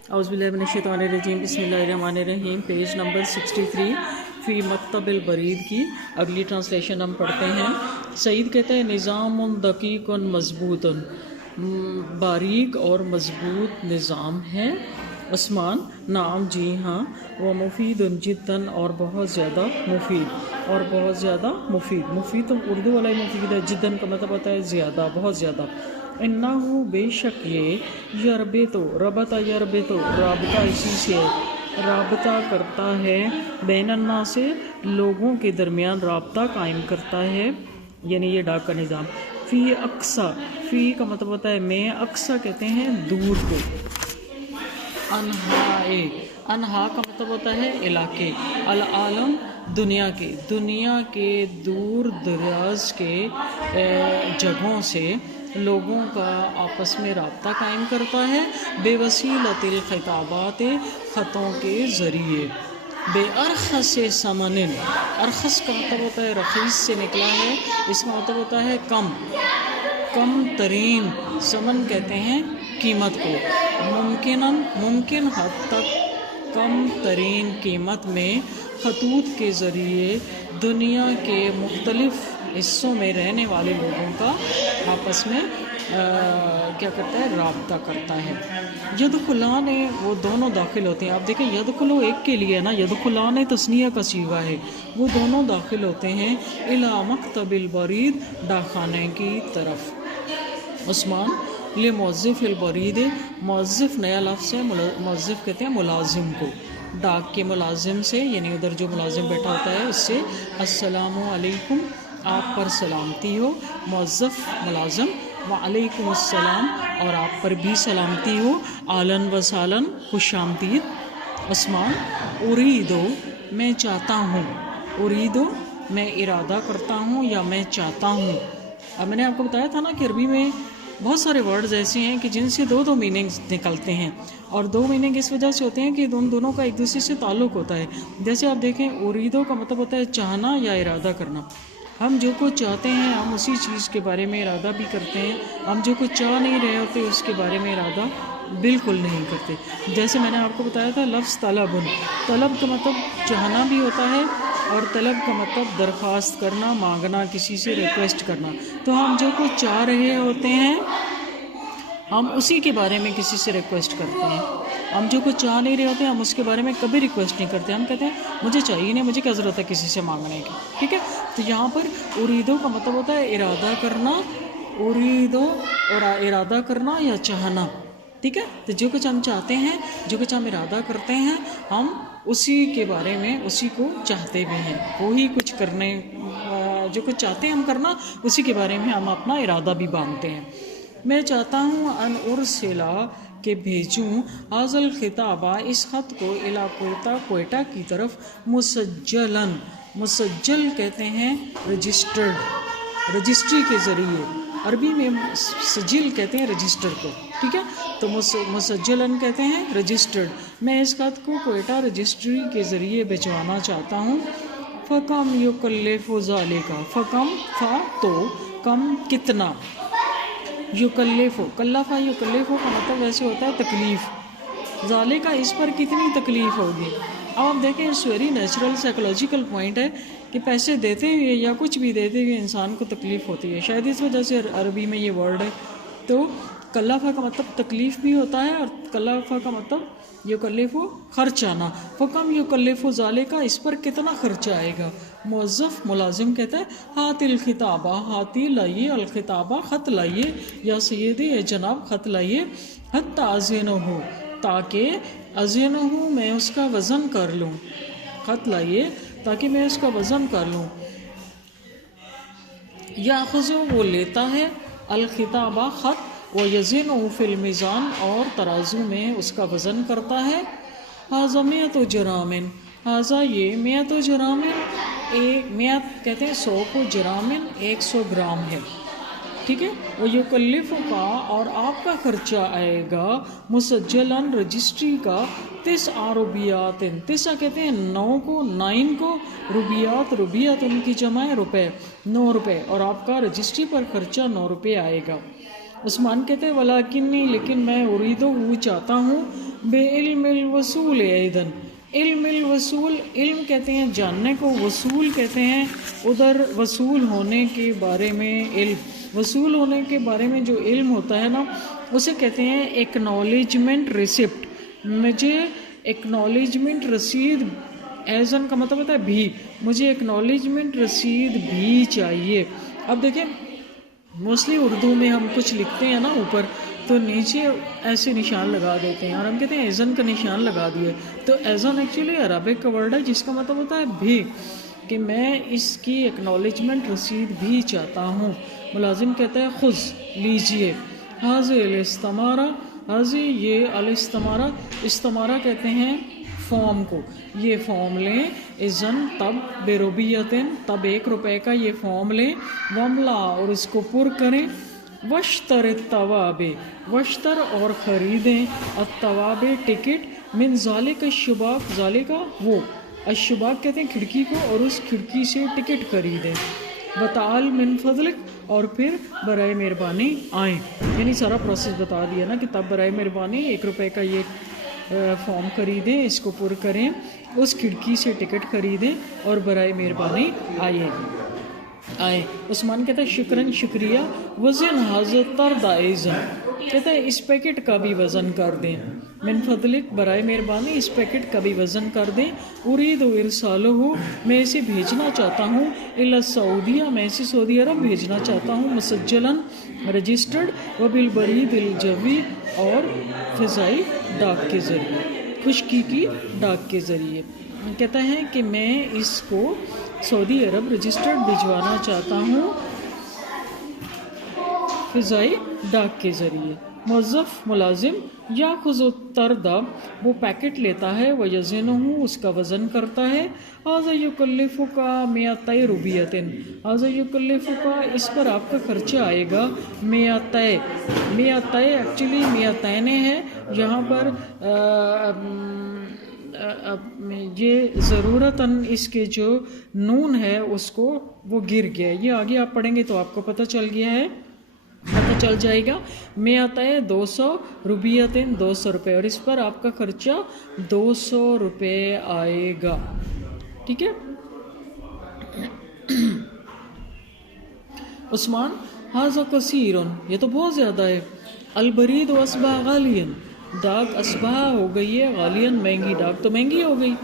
औज़ुबिल्लाहिमिनश्शैतानिर्रजीम बिस्मिल्लाहिर्रहमानिर्रहीम। Page number 63 फ़ी मक्तबिल बरीद की अगली ट्रांसलेशन हम पढ़ते हैं। सईद कहते हैं निज़ामुन दकीकुन मज़बूतुन, बारीक और मज़बूत निज़ाम है। उस्मान नाम जी हाँ, व मुफीदुन जिद्दन और बहुत ज़्यादा मुफीद, और बहुत ज़्यादा मुफीद। मुफीद तो उर्दू वाला ही मुफीद है, जिद्दन का मतलब होता है ज़्यादा, बहुत ज़्यादा। इन्नहु बेशक ये, यरबे तो रबता, यरबे तो राबता इसी से राबता करता है, बैनन्ना से लोगों के दरमियान राबता कायम करता है, यानी ये डाक का निज़ाम। फ़ी अक्सा, फ़ी का मतलब होता है में, अक्सा कहते हैं दूर को। अनहाए, अनहा का मतलब होता है इलाके। अल आलम दुनिया के, दुनिया के दूर दराज के जगहों से लोगों का आपस में रब्ता कायम करता है, बेवसीलतिल खिताबात, ख़तों के ज़रिए। बेअरख़स समनिन, अरख़स का मतलब होता है रखीस से निकला है, इसका मतलब होता है कम, कम तरीन। समन कहते हैं कीमत को। मुमकिनन, मुमकिन हद तक कम तरीन कीमत में खतूत के ज़रिए दुनिया के मुख्तलिफ़ हिस्सों में रहने वाले लोगों का आपस में क्या करता है, राब्ता करता है। यदखुलान, वो दोनों दाखिल होते हैं। आप देखें यदखुलो एक के लिए है ना, यदखुलान तस्निया का सीगा है, वो दोनों दाखिल होते हैं इला मक्तबिल बरीद, डाकखाने की तरफ। उस्मान ले मुअज़्ज़िफ़िल बरीद, मुअज़्ज़िफ़ नया लफ्ज़ है, मुअज़्ज़िफ़ कहते हैं मुलाजिम को। डाक के मुलाजिम से, यानी उधर जो मुलाजिम बैठा होता है उससे अस्सलामु अलैकुम, आप पर सलामती हो। मुअज़्ज़िफ़ मुलाजिम, व अलैकुमुस्सलाम, और आप पर भी सलामती हो। आलन व सालन, खुश आमदीद। उस्मान उरीदो, मैं चाहता हूँ। उरीदो मैं इरादा करता हूँ या मैं चाहता हूँ। अब मैंने आपको बताया था ना कि अरबी में बहुत सारे वर्ड्स ऐसे हैं कि जिनसे दो दो मीनिंग्स निकलते हैं, और दो मीनिंग इस वजह से होते हैं कि दोनों का एक दूसरे से ताल्लुक़ होता है। जैसे आप देखें उरीदो का मतलब होता है चाहना या इरादा करना। हम जो कुछ चाहते हैं हम उसी चीज़ के बारे में इरादा भी करते हैं, हम जो कुछ चाह नहीं रहे होते उसके बारे में इरादा बिल्कुल नहीं करते। जैसे मैंने आपको बताया था लफ्ज़ तलबुन, तलब का मतलब चाहना भी होता है, और तलब का मतलब दरख्वास्त करना, मांगना, किसी से रिक्वेस्ट करना। तो हम जो कुछ चाह रहे होते हैं हम उसी के बारे में किसी से रिक्वेस्ट करते हैं। हम जो कुछ चाह नहीं रहे होते हम उसके बारे में कभी रिक्वेस्ट नहीं करते। हम कहते हैं मुझे चाहिए नहीं, मुझे क्या ज़रूरत है किसी से मांगने की, ठीक है। तो यहाँ पर उरीदो का मतलब होता है इरादा करना, उरीदो और इरादा करना या चाहना, ठीक है। तो जो कुछ हम चाहते हैं, जो कुछ हम इरादा करते हैं, हम उसी के बारे में उसी को चाहते भी हैं। वही कुछ करने, जो कुछ चाहते हैं हम करना, उसी के बारे में हम अपना इरादा भी बांधते हैं। मैं चाहता हूँ अन उर्सिला, के भेजूँ, हाज़ल खिताबा, इस ख़त को, इला कोयटा, कोयटा की तरफ, मुसज्जलन, मुसज्जल कहते हैं रजिस्टर्ड, रजिस्ट्री के ज़रिए। अरबी में सजिल कहते हैं रजिस्टर को, ठीक है। तो मुसज्जलन कहते हैं रजिस्टर्ड। मैं इस ख़त को कोयटा रजिस्ट्री के ज़रिए भिजवाना चाहता हूँ। फ़कम युकल्लिफ़ु ज़ालिका, फ़कम फ़ा तो, कम कितना, युकल्लिफ़ु, कल्लफ़ा युकल्लिफ़ु का मतलब वैसे होता है तकलीफ़। ज़ालिका इस पर कितनी तकलीफ़ होगी। अब आप देखें it's very natural psychological point है कि पैसे देते हुए या कुछ भी देते हुए इंसान को तकलीफ़ होती है, शायद इस वजह से अरबी में ये वर्ड है। तो कल्लफ़ा का मतलब तकलीफ़ भी होता है, और कल्लफ़ा का मतलब युकल्लिफ़ु खर्चाना। फ़कम युकल्लिफ़ु ज़ालिका, इस पर कितना खर्चा आएगा। मुअज़्ज़फ़ मुलाजिम कहता है हातिल खिताबा, हाथी लाइए, अल खिताबा ख़त लाइए, या सैयदी ए जनाब ख़त लाइए, हत्ता अज़िनहु, ताकि अज़िनहु मैं उसका वज़न कर लूँ। ख़त लाइए ताकि मैं उसका वज़न कर लूँ। याख़ुज़ु वो लेता है, अल खिताबा ख़त, व यज़िनु फ़िल मीज़ान और तराजू में उसका वज़न करता है। हाज़ा मियतु जरामिन, हाज़ा ये, मियतु जरामिन, एक मियत कहते हैं 100 को, जरामिन 100 ग्राम है, ठीक है। वो युकल्लिफ़ु का, और आपका खर्चा आएगा, मुसज्जलन रजिस्ट्री का, तिस रुबियातिन, तिसा कहते हैं 9 को, 9 को, रुबियात, रुबियात उनकी जमा है रुपए, 9 रुपये, और आपका रजिस्ट्री पर खर्चा 9 रुपये आएगा। عثمان کہتے ہیں ولیکنی لیکن میں اریدو وہ چاہتا ہوں بے علم الوصول ایدن، علم الوصول، علم کہتے ہیں جاننے کو، وصول کہتے ہیں ادھر وصول ہونے کے بارے میں، علم وصول ہونے کے بارے میں جو علم ہوتا ہے نا اسے کہتے ہیں ایکنالجمنٹ ریسپٹ، مجھے ایکنالجمنٹ رسید، ایزن کا مطلب ہوتا ہے بھی، مجھے ایکنالجمنٹ رسید بھی چاہیے۔ اب دیکھیں موسٹلی اردو میں ہم کچھ لکھتے ہیں نا اوپر تو نیچے ایسے نشان لگا دیتے ہیں اور ہم کہتے ہیں ایزن کا نشان لگا دیے، تو ایزن ایکچولی عربک کا ورڈ ہے جس کا مطلب ہوتا ہے بھی، کہ میں اس کی ایکنالجمنٹ رسید بھی چاہتا ہوں۔ ملازم کہتا ہے خذ لیجئے، حاضر الاستمارہ، حاضر یہ الاستمارہ، استمارہ کہتے ہیں فارم کو، یہ فارم لیں، اذن تب بروبیتن، تب 1 روپے کا یہ فارم لیں، وملا اور اس کو پر کریں، وشتر التواب، وشتر اور خریدیں، التواب ٹکٹ، من ذالک الشباک، ذالک وہ، الشباک کہتے ہیں کھڑکی کو، اور اس کھڑکی سے ٹکٹ خریدیں، بتعال من فضلک، اور پھر برائے مہربانی آئیں، یعنی سارا پروسیس بتا دیا نا کہ تب برائے مہربانی 1 روپے کا یہ فارم خریدیں، اس کو پر کریں، اس کھڑکی سے ٹکٹ خریدیں اور برائے مہربانی آئے۔ عثمان کہتا ہے شکراً شکریہ، وزن حاضر طرد ایزن، کہتا ہے اس پیکٹ کا بھی وزن کر دیں، من فضلک برائے مہربانی اس پیکٹ کا بھی وزن کر دیں، ارید ارسالہ میں اسے بھیجنا چاہتا ہوں، الی السعودیہ میں اسے سعودی عرب بھیجنا چاہتا ہوں، مسجلاً رجسٹرڈ، وبالبرید الجوی اور فضائی ڈاک کے ذریعے، خشکی کی ڈاک کے ذریعے۔ کہتا ہے کہ میں اس کو سعودی عرب رجسٹرڈ بھجوانا چاہتا ہوں فضائی ڈاک کے ذریعے۔ موظف ملازم یا خذ الطردہ وہ پیکٹ لیتا ہے، وہ یزنہ اس کا وزن کرتا ہے، ھذا یکلفک 200 روبیۃ، ھذا یکلفک اس پر آپ کا خرچہ آئے گا 200 ایکچولی 200 ہے یہاں پر یہ ضرورتاً اس کے جو نون ہے اس کو وہ گر گیا، یہ آگے آپ پڑھیں گے تو آپ کو پتہ چل گیا ہے، پتہ چل جائے گا، 200 روبیۃ 200 روپے، اور اس پر آپ کا خرچہ 200 روپے آئے گا، ٹھیک ہے۔ عثمان ھذا کثیر، یہ تو بہت زیادہ ہے، البرید اصبح غالیا، ڈاک اصبح ہو گئی ہے غالیا مہنگی، ڈاک تو مہنگی ہو گئی۔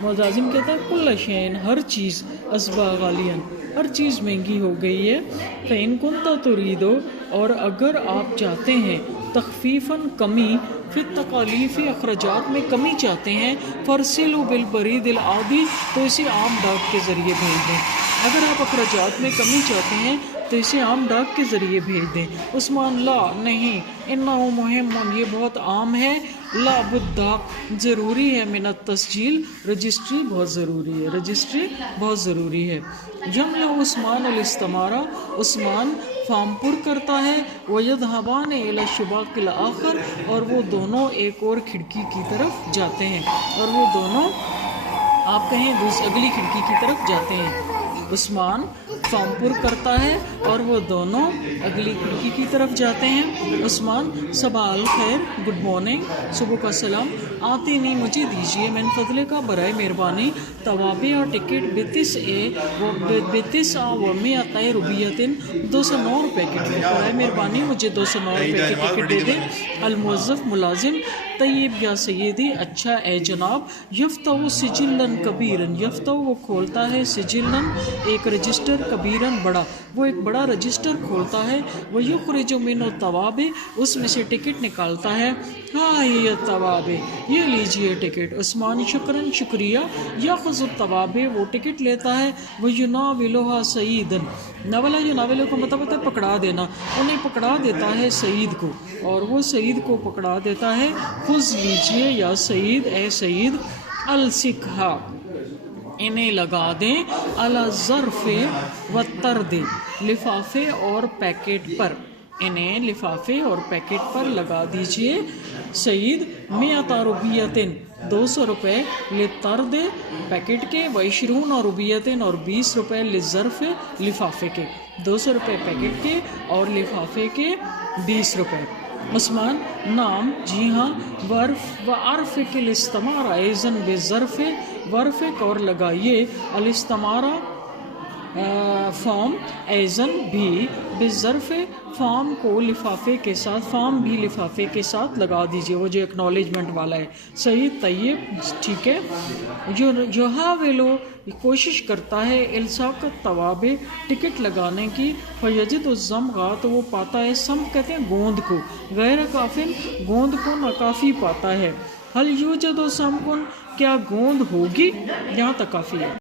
ملازم کہتا ہے کل شین ہر چیز، اصبح غالیا ہر چیز مہنگی ہو گئی ہے، فإن كنت تريد اور اگر آپ چاہتے ہیں، تخفیفاً کمی، پھر تکالیف اخراجات میں کمی چاہتے ہیں، فرسلوا بالبرید العادی تو اسے عام ڈاک کے ذریعے بھیج دیں، اگر آپ اخراجات میں کمی چاہتے ہیں تو اسے عام ڈاک کے ذریعے بھیج دیں۔ عثمان لا نہیں، انہو مہم یہ بہت عام ہے، لا بد ضروری ہے، من التسجیل رجسٹری بہت ضروری ہے، رجسٹری بہت ضروری ہے۔ یملا عثمان الاستمارہ عثمان فارم پر کرتا ہے، ویذهبان الی الشباک الاخر اور وہ دونوں ایک اور کھڑکی کی طرف جاتے ہیں، اور وہ دونوں آپ کہیں اگلی کھڑکی کی طرف جاتے ہیں۔ عثمان فارم پر کرتا ہے اور وہ دونوں اگلی کھڑکی کی طرف جاتے ہیں۔ عثمان صباح الخیر، گڈ مارننگ، صبح کا سلام، آتی نہیں مجھے دیجیے، من فضلے کا برائے مہربانی، توابع اور ٹکٹ 32 و 200 روبیۃ 209 روپے کی ٹکٹ، برائے مہربانی مجھے 209 روپے کی ٹکٹ دے دیں۔ الموظف ملازم طیب یا سیدی اچھا اے جناب، یفتح سجلاً کبیراً، یفتح وہ کھولتا ہے، سجلاً ایک رجسٹر، کبیراً بڑا، وہ ایک بڑا رجسٹر کھولتا ہے، وہ یخرج من التواب اس میں سے ٹکٹ نکالتا ہے، ہاں یہ التواب یہ لیجیے ٹکٹ۔ عثمان شکراً شکریہ، یاخذ التواب وہ ٹکٹ لیتا ہے، وہ یناولھا سعیداً، ناولا جو ناولہ کو مطلب ہوتا ہے پکڑا دینا، انہیں پکڑا دیتا ہے سعید کو، اور وہ سعید کو پکڑا دیتا ہے، خذ لیجیے یا سعید اے سعید، السکھا انہیں لگا دیں، علی الظرف والطرد لفافے اور پیکٹ پر، انہیں لفافے اور پیکٹ پر لگا دیجئے، سعید میتا روبیتن 200 روپے لطرد پیکٹ کے، و20 روبیتن اور 20 روپے لظرف لفافے کے، 200 روپے پیکٹ کے اور لفافے کے 20 روپے۔ عثمان نام جی ہاں، ورف و عرف کے الاستمارہ ایزن بظرف، ورف اور لگائیے الاستمارہ فارم ایزن بھی، بظرف فارم کو لفافے کے ساتھ، فارم بھی لفافے کے ساتھ لگا دیجئے، وہ جو اکنالجمنٹ والا ہے۔ سعید طیب ٹھیک ہے۔ جو حاولو کوشش کرتا ہے الصاق التواب ٹکٹ لگانے کی، فیجد الزمغ تو وہ پاتا ہے، سم کہتے ہیں گوند کو، غیر کافن گوند کو ناکافی پاتا ہے، حل یوجد سمغ کیا گوند ہوگی، یہاں تک کافی ہے۔